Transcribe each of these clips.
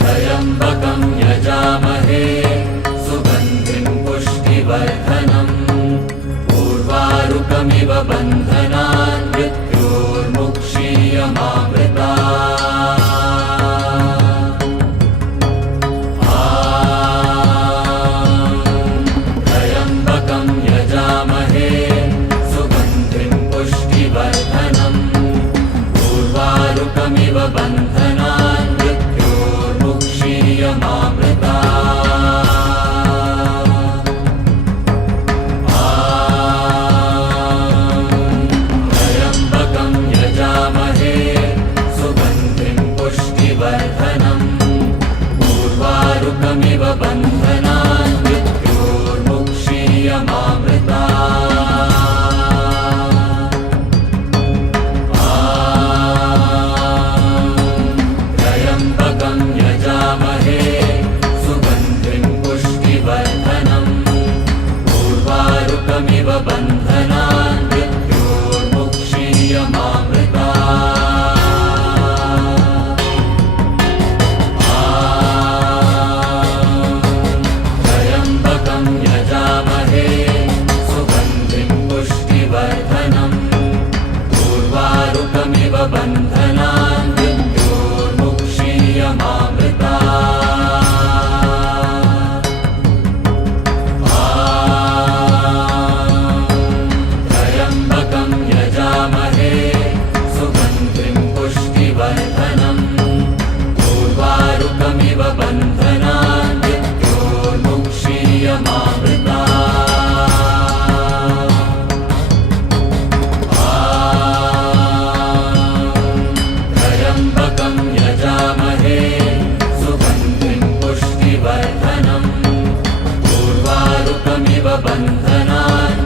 त्र्यम्बकं यजामहे सुगन्धिं पुष्टिवर्धनम् उर्वारुकमिव बन्धनान् मृत्योर्मुक्षीयमामृतात् त्र्यम्बकं यजामहे सुगन्धिं पुष्टिवर्धनम् उर्वारुकमिव बन्धनान् मृत्योर्मुक्षीयमामृतात् त्र्यम्बकं यजामहे सुगन्धिं पुष्टिवर्धनम् उर्वारुकमिव बन्धनान् मृत्योर्मुक्षीयमामृतात् त्र्यम्बकं यजामहे सुगन्धिं पुष्टिवर्धनम् उर्वारुकमिव बन्धनान् त्र्यम्बकं यजामहे सुगन्धिं पुष्टिवर्धनम् उर्वारुकमिव बन्धनान् मृत्योर्मुक्षीयमामृतात् त्र्यम्बकं यजामहे सुगन्धिं पुष्टिवर्धनम् उर्वारुकमिव बन्धनान् त्र्यम्बकं यजामहे सुगन्धिं पुष्टिवर्धनम् उर्वारुकमिव बन्धनान्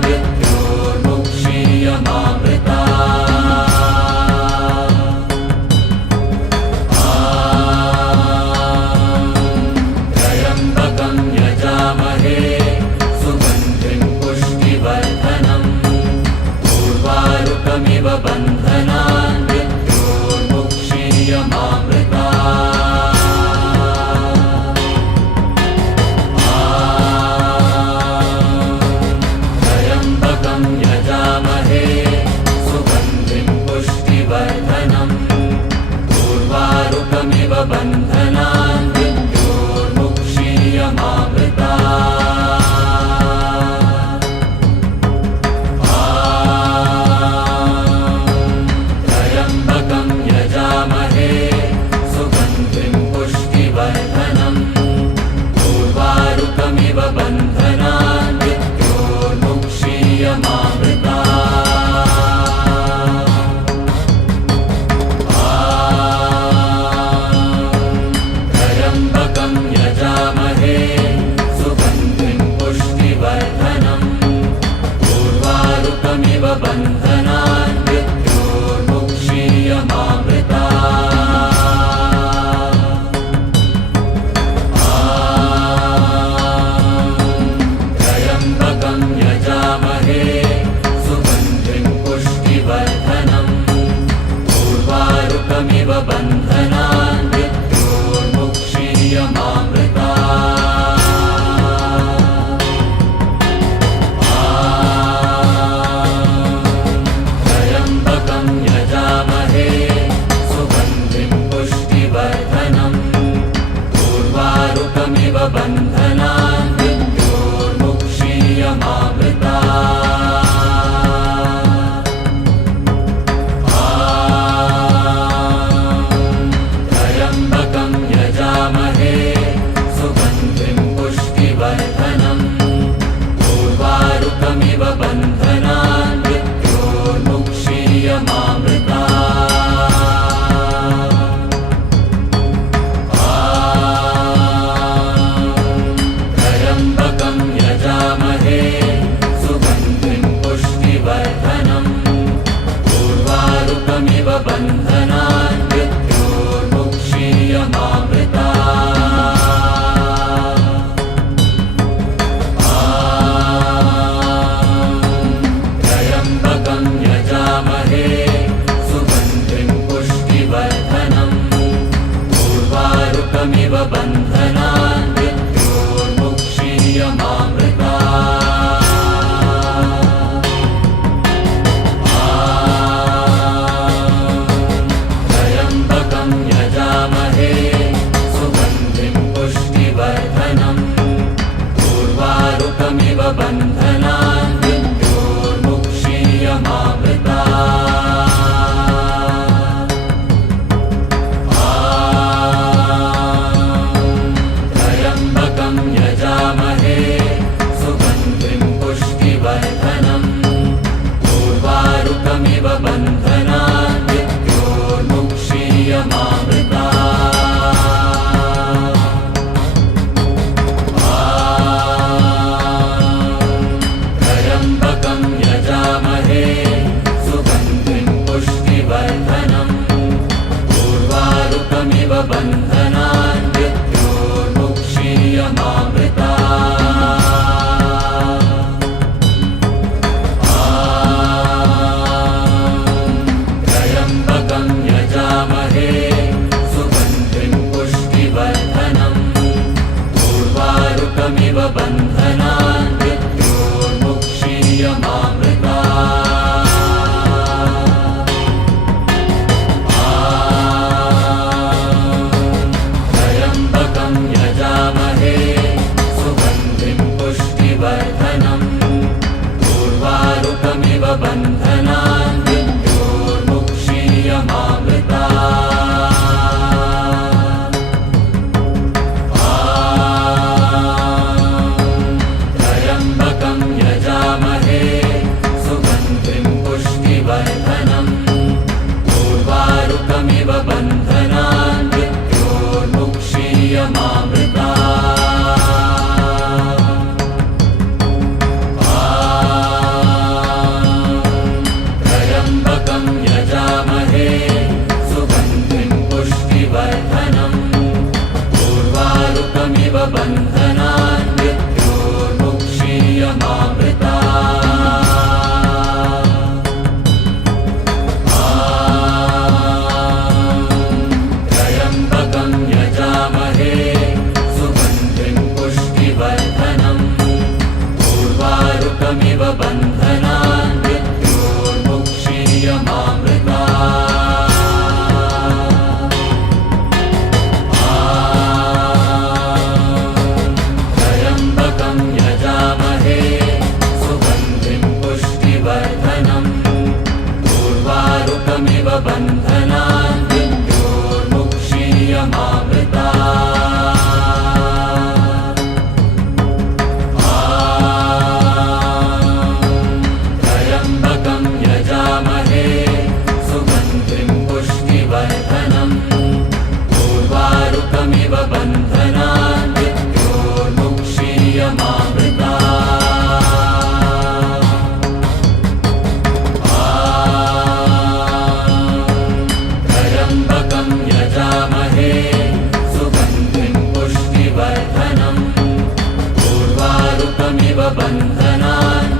त्र्यम्बकं यजामहे सुगन्धिं पुष्टिवर्धनम् उर्वारुकमिव बन्धनान् त्र्यम्बकं यजामहे सुगन्धिं पुष्टिवर्धनम् उर्वारुकमिव बन्धनान् त्र्यम्बकं यजामहे सुगन्धिं पुष्टिवर्धनम् उर्वारुकमिव बन्धनान् त्र्यम्बकं यजामहे सुगन्धिं पुष्टिवर्धनम् उर्वारुकमिव बन्धनान् त्र्यम्बकं यजामहे सुगन्धिं पुष्टिवर्धनम् उर्वारुकमिव बन्धनान् त्र्यम्बकं यजामहे सुगन्धिं पुष्टिवर्धनम् उर्वारुकमिव बन्धनान् त्र्यम्बकं यजामहे सुगन्धिं पुष्टिवर्धनम् उर्वारुकमिव बन्धनान् त्र्यम्बकं यजामहे बन्धनान् मृत्योर्मुक्षीयमामृतात् त्र्यम्बकं यजामहे सुगन्धिं पुष्टिवर्धनम् उर्वारुकमिव बन्धनान् मृत्योर्मुक्षीयमामृतात् त्र्यम्बकं यजामहे सुगन्धिं पुष्टिवर्धनम् उर्वारुकमिव बन्धनान् त्र्यम्बकं यजामहे सुगन्धिं पुष्टिवर्धनम् उर्वारुकमिव बन्धनान् त्र्यम्बकं यजामहे सुगन्धिं पुष्टिवर्धनम् उर्वारुकमिव बन्धनान् त्र्यम्बकं यजामहे सुगन्धिं पुष्टिवर्धनम् उर्वारुकमिव बन्धनान् त्र्यम्बकं यजामहे सुगन्धिं पुष्टिवर्धनम् उर्वारुकमिव बन्धनान् त्र्यम्बकं यजामहे सुगन्धिं पुष्टिवर्धनम् उर्वारुकमिव बन्धनान् त्र्यम्बकं यजामहे सुगन्धिं पुष्टिवर्धनम् उर्वारुकमिव बन्धनान् त्र्यम्बकं यजामहे सुगन्धिं पुष्टिवर्धनम् उर्वारुकमिव बन्धनान् त्र्यम्बकं यजामहे सुगन्धिं पुष्टिवर्धनम् उर्वारुकमिव बन्धनान्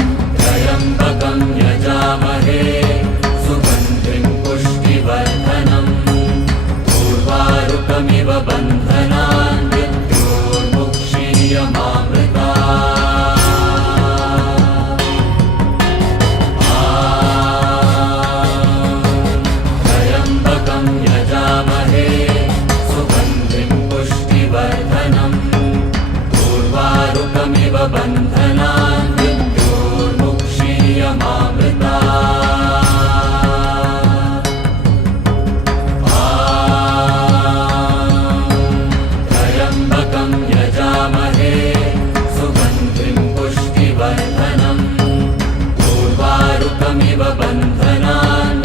त्र्यम्बकं यजामहे सुगन्धिं पुष्टिवर्धनम् उर्वारुकमिव बन्धनान् त्र्यम्बकं यजामहे सुगन्धिं पुष्टिवर्धनम् उर्वारुकमिव बन्धनान् त्र्यम्बकं यजामहे सुगन्धिं पुष्टिवर्धनम् उर्वारुकमिव बन्धनान्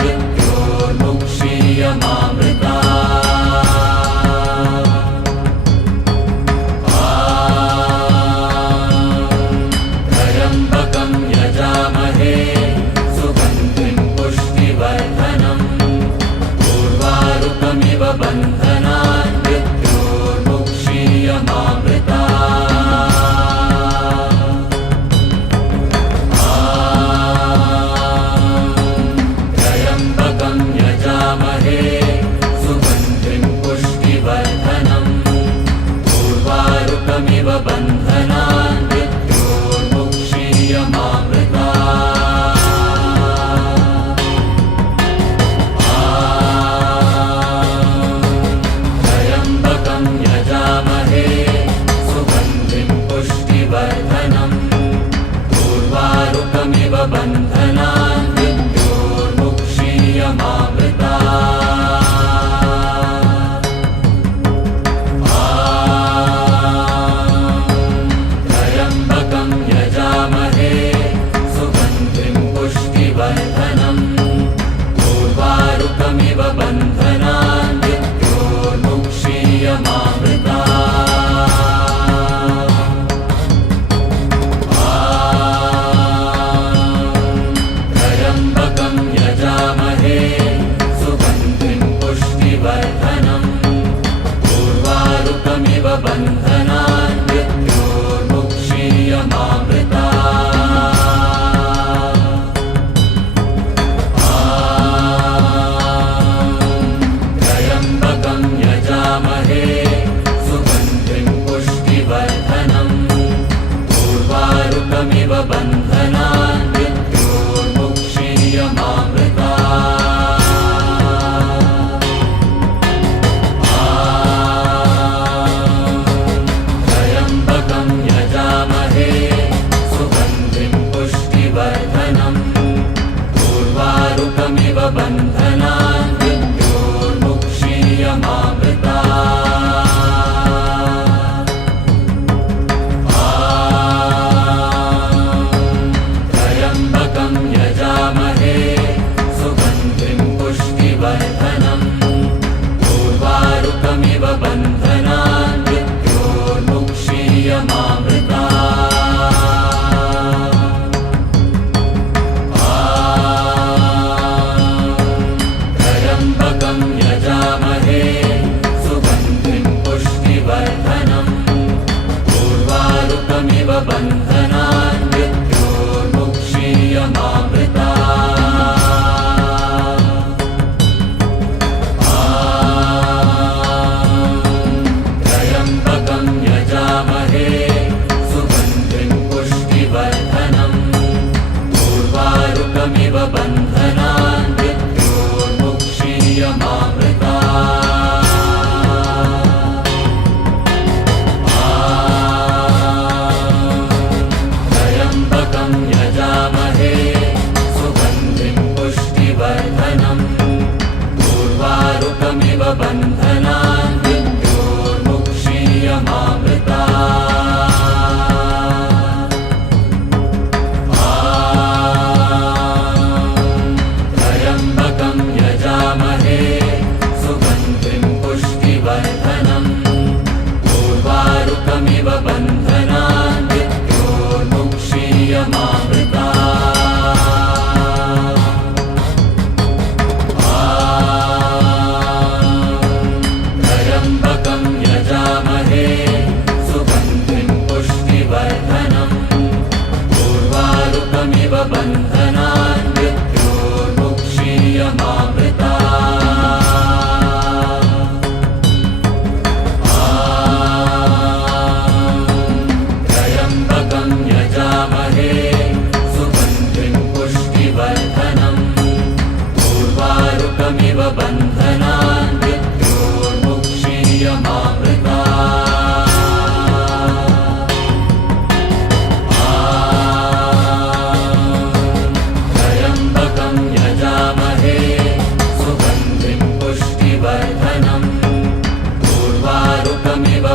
त्र्यम्बकं यजामहे सुगन्धिं पुष्टिवर्धनम् उर्वारुकमिव बन्धनान् त्र्यम्बकं यजामहे सुगन्धिं पुष्टिवर्धनम् उर्वारुकमिव बन्धनान् त्र्यम्बकं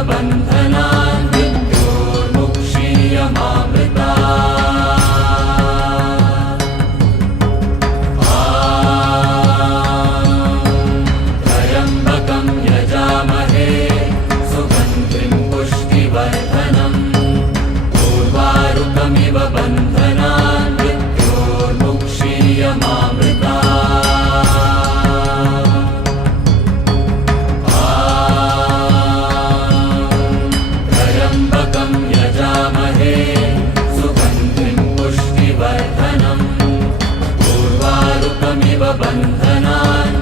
बन्धनान् मृत्योर्मुक्षीयमामृतात् त्र्यम्बकं यजामहे सुगन्धिं पुष्टिवर्धनम् उर्वारुकमिव बन्धनान् त्र्यम्बकं यजामहे सुगन्धिं पुष्टिवर्धनम् उर्वारुकमिव बन्धनान्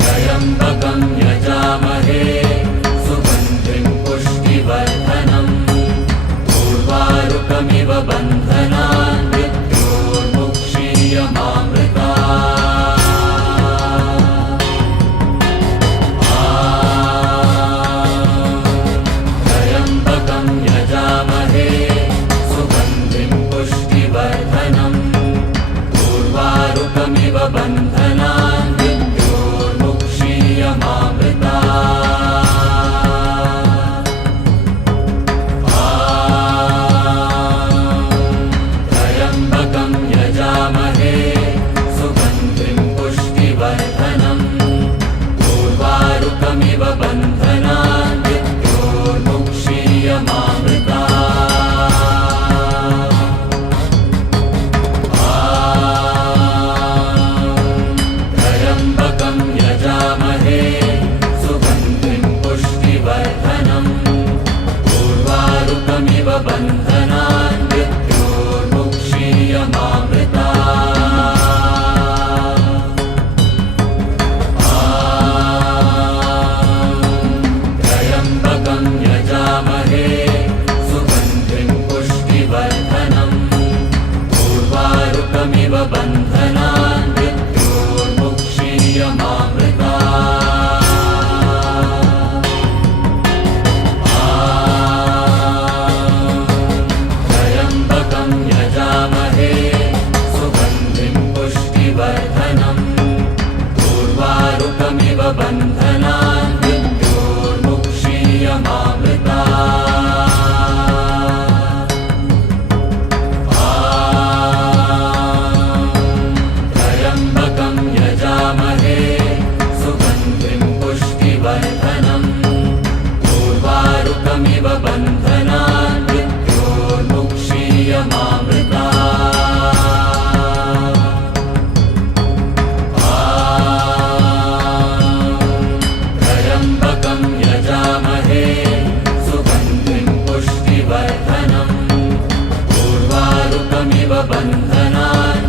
त्र्यम्बकं यजामहे सुगन्धिं पुष्टिवर्धनम् उर्वारुकमिव बन्धनान् त्र्यम्बकं यजामहे सुगन्धिं पुष्टिवर्धनम् उर्वारुकमिव बन्धनान् त्र्यम्बकं यजामहे सुगन्धिं पुष्टिवर्धनम् उर्वारुकमिव बन्धनान् त्र्यम्बकं यजामहे सुगन्धिं पुष्टिवर्धनम् उर्वारुकमिव बन्धनान् त्र्यम्बकं यजामहे सुगन्धिं पुष्टिवर्धनम् उर्वारुकमिव बन्धनान् त्र्यम्बकं यजामहे सुगन्धिं पुष्टिवर्धनम् उर्वारुकमिव बन्धनान् त्र्यम्बकं यजामहे सुगन्धिं पुष्टिवर्धनम् उर्वारुकमिव बन्धनान् त्र्यम्बकं यजामहे सुगन्धिं पुष्टिवर्धनम् उर्वारुकमिव बन्धनान्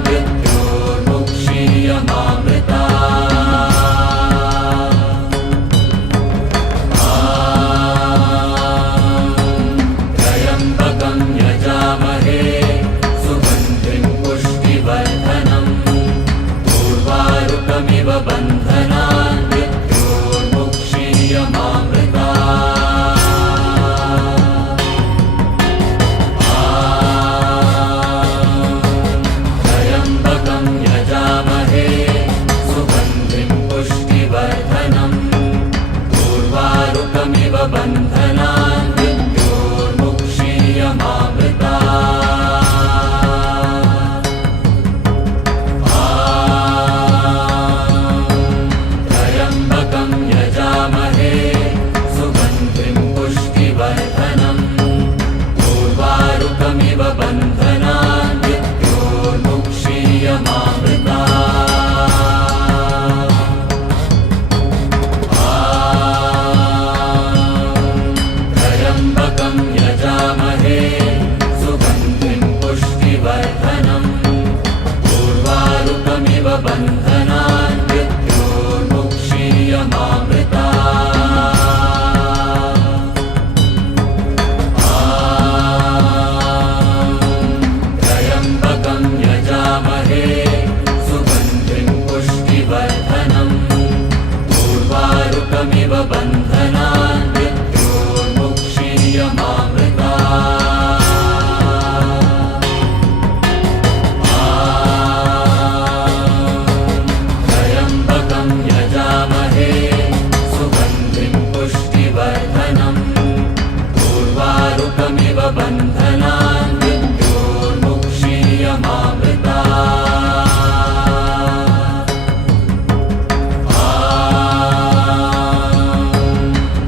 उर्वारुकमिव बन्धनान् मृत्योर्मुक्षीयमामृता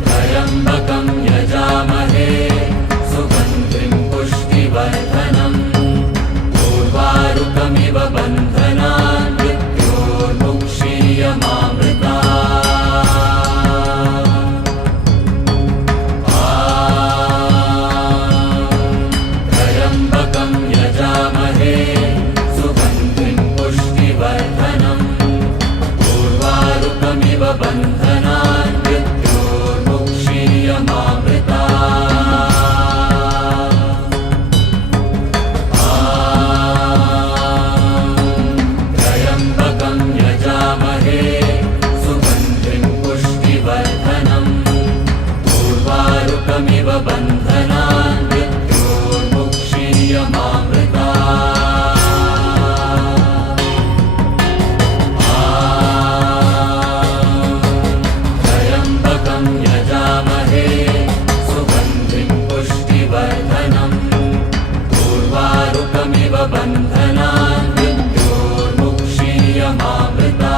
त्र्यम्बकं यजामहे सुगन्धिं पुष्टिवर्धनम् उर्वारुकमिव बन्धनान् मृत्योर्मुक्षीयमामृता त्र्यम्बकं यजामहे सुगन्धिं पुष्टिवर्धनम् उर्वारुकमिव बन्धनान् मृत्योर्मुक्षीयमामृता त्र्यम्बकं यजामहे सुगन्धिं पुष्टिवर्धनम् उर्वारुकमिव बन्धनान् मृत्योर्मुक्षीयमामृता त्र्यम्बकं यजामहे सुगन्धिं पुष्टिवर्धनम् उर्वारुकमिव बन्धनान् मृत्योर्मुक्षीयमामृता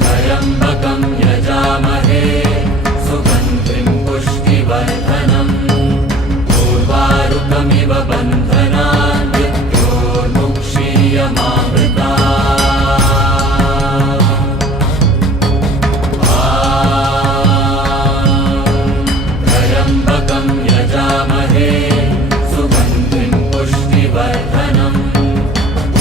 त्र्यम्बकं यजामहे सुगन्धिं पुष्टिवर्धनम् उर्वारुकमिव बन्धनान् मृत्योर्मुक्षीयमामृता त्र्यम्बकं यजामहे सुगन्धिं पुष्टिवर्धनम्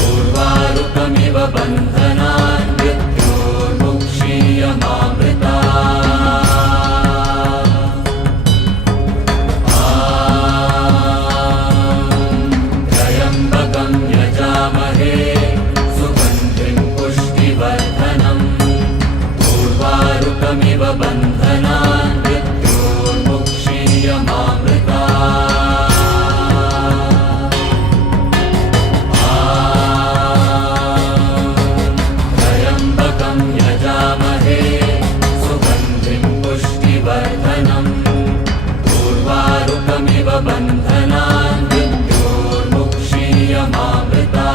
उर्वारुकमिव बन्धनान् मृत्योर्मुक्षीयमामृता त्र्यम्बकं यजामहे सुगन्धिं पुष्टिवर्धनम् उर्वारुकमिव बन्धनान् मृत्योर्मुक्षीयमामृता त्र्यम्बकं यजामहे सुगन्धिं पुष्टिवर्धनम् उर्वारुकमिव बन्धनान् मृत्योर्मुक्षीयमामृता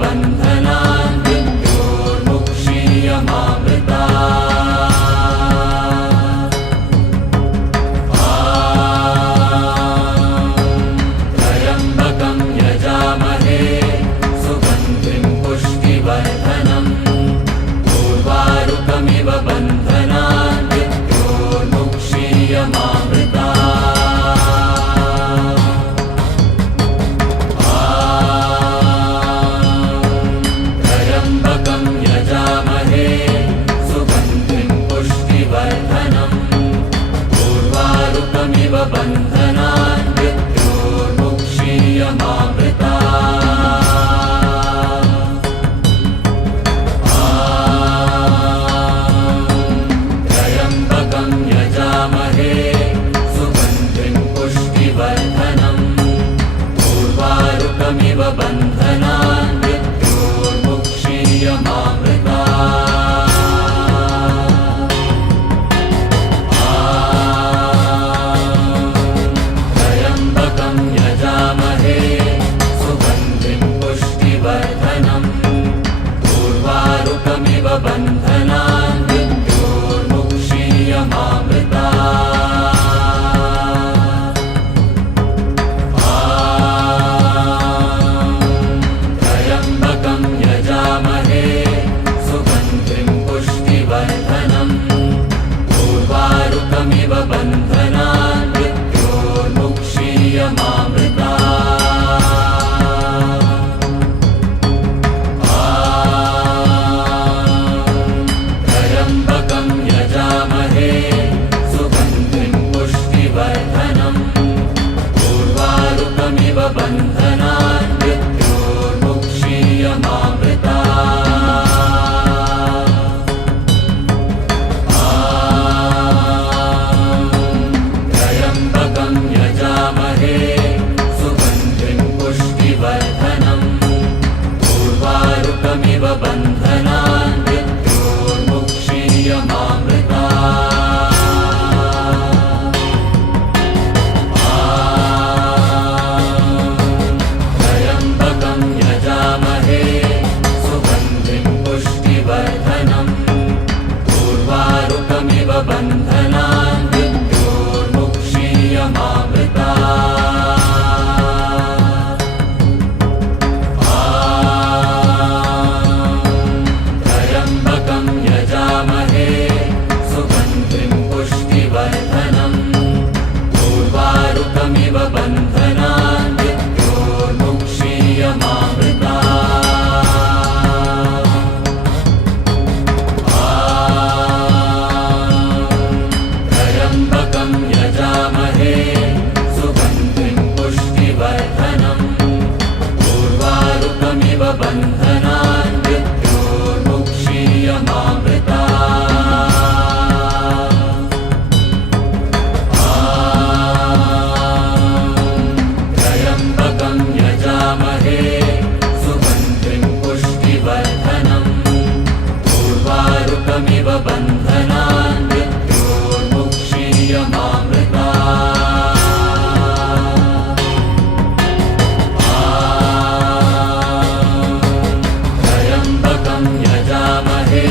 बन्धनान् मृत्योर्मुक्षीयमामृतात् त्र्यम्बकं यजामहे सुगन्धिं पुष्टिवर्धनम् उर्वारुकमिव बन्धनान् मृत्योर्मुक्षीयमामृतात् त्र्यम्बकं यजामहे सुगन्धिं पुष्टिवर्धनम् उर्वारुकमिव बन्धनान् त्र्यम्बकं यजामहे सुगन्धिं पुष्टिवर्धनम् उर्वारुकमिव बन्धनान् त्र्यम्बकं यजामहे सुगन्धिं पुष्टिवर्धनम् उर्वारुकमिव बन्धनान् त्र्यम्बकं यजामहे सुगन्धिं पुष्टिवर्धनम् उर्वारुकमिव बन्धनान् त्र्यम्बकं यजामहे सुगन्धिं पुष्टिवर्धनम् उर्वारुकमिव बन्धनान् त्र्यम्बकं यजामहे सुगन्धिं पुष्टिवर्धनम् उर्वारुकमिव बन्धनान् त्र्यम्बकं यजामहे सुगन्धिं पुष्टिवर्धनम् उर्वारुकमिव बन्धनान् त्र्यम्बकं यजामहे सुगन्धिं पुष्टिवर्धनम् उर्वारुकमिव बन्धनान् त्र्यम्बकं यजामहे सुगन्धिं पुष्टिवर्धनम् उर्वारुकमिव बन्धनान् त्र्यम्बकं यजामहे सुगन्धिं पुष्टिवर्धनम् उर्वारुकमिव बन्धनान् त्र्यम्बकं यजामहे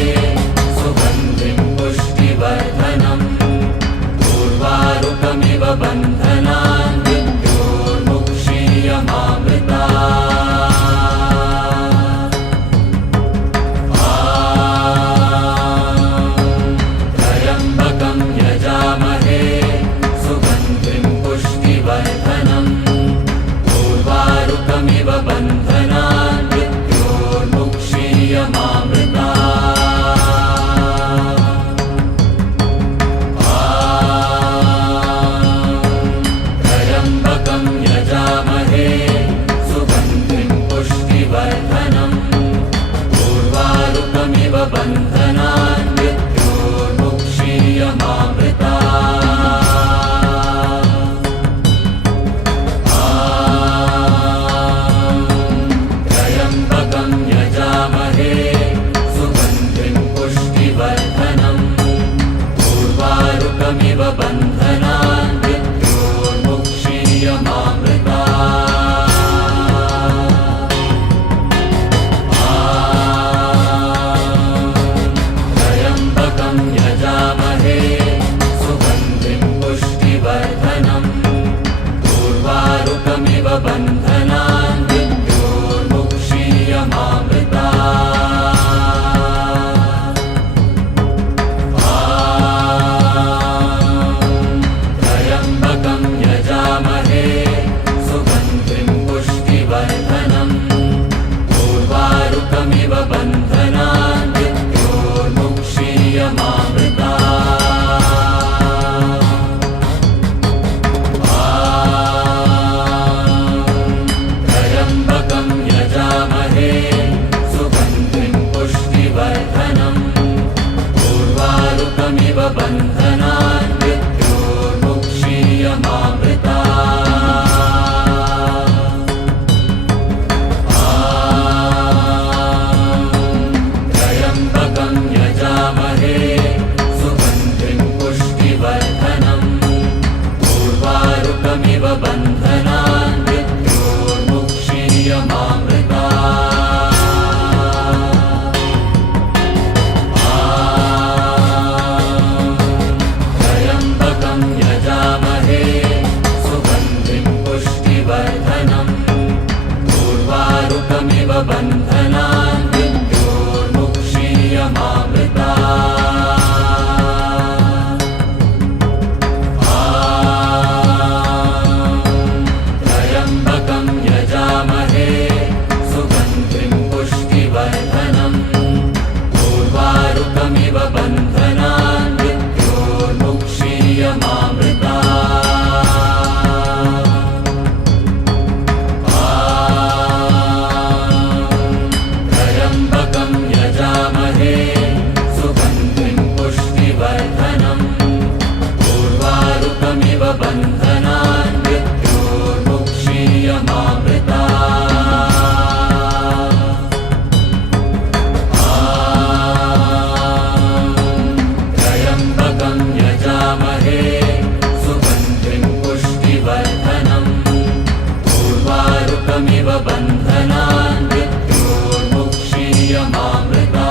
मुक्षीयमामृता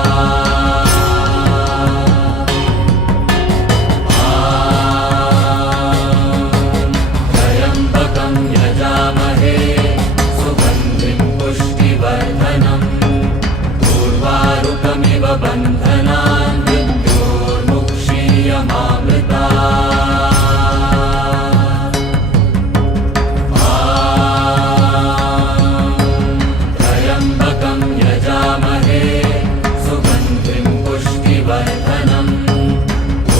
त्र्यम्बकं यजामहे सुगन्धिं पुष्टिवर्धनम् उर्वारुकमिव बन्धनान् मृत्योर्मुक्षीयमामृता त्र्यम्बकं यजामहे सुगन्धिं पुष्टिवर्धनम्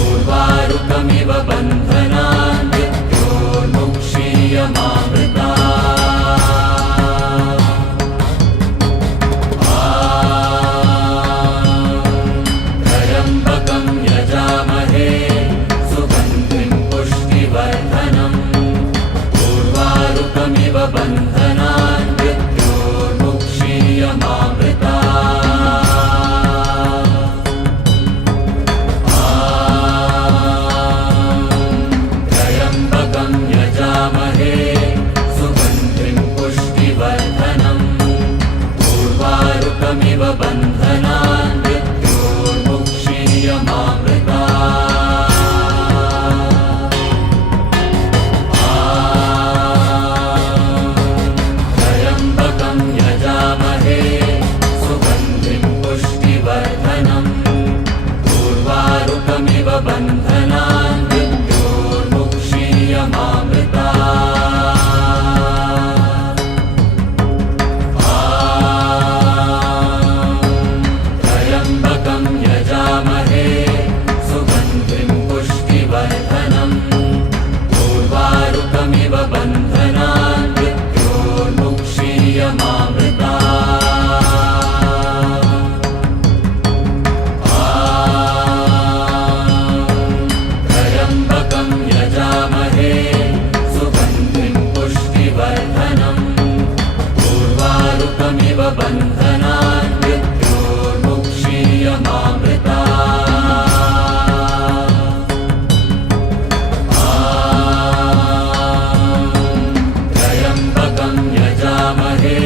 उर्वारुकमिव बन्धनान् मृत्योर्मुक्षीयमामृता त्र्यम्बकं यजामहे सुगन्धिं पुष्टिवर्धनम् उर्वारुकमिव बन्धनान् मृत्योर्मुक्षीयमामृता त्र्यम्बकं यजामहे सुगन्धिं पुष्टिवर्धनम् उर्वारुकमिव बन्धनान् मृत्योर्मुक्षीयमामृता त्र्यम्बकं यजामहे सुगन्धिं पुष्टिवर्धनम् उर्वारुकमिव बन्धनान् मृत्योर्मुक्षीयमामृता त्र्यम्बकं यजामहे सुगन्धिं पुष्टिवर्धनम् उर्वारुकमिव बन्धनान् मृत्योर्मुक्षीयमामृता त्र्यम्बकं यजामहे सुगन्धिं पुष्टिवर्धनम् उर्वारुकमिव बन्धनान् मृत्योर्मुक्षीयमामृता त्र्यम्बकं यजामहे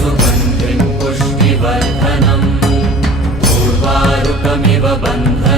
सुगन्धिं पुष्टिवर्धनम् उर्वारुकमिव बन्धनान्